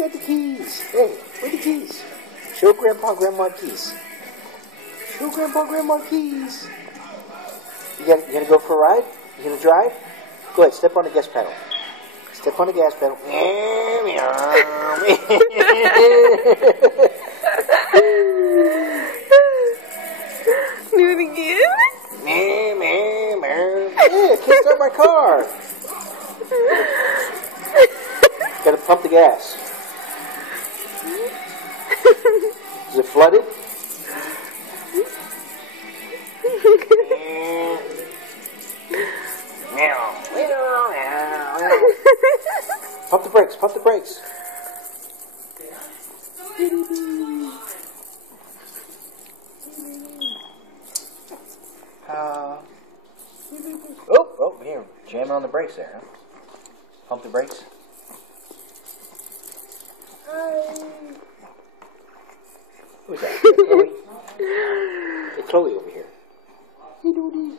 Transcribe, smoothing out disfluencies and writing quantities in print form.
got the keys. Hey, where are the keys? Show Grandpa, Grandma keys. Show Grandpa, Grandma keys. You gonna go for a ride? You gonna drive? Go ahead, step on the gas pedal. Step on the gas pedal. Do it again. Yeah, can't start my car. Gotta pump the gas. Is it flooded? Pump the brakes, pump the brakes. Oh, here, jamming on the brakes there, huh? Pump the brakes. Who's that? Chloe. Hey, Chloe over here. Hey, Dodie.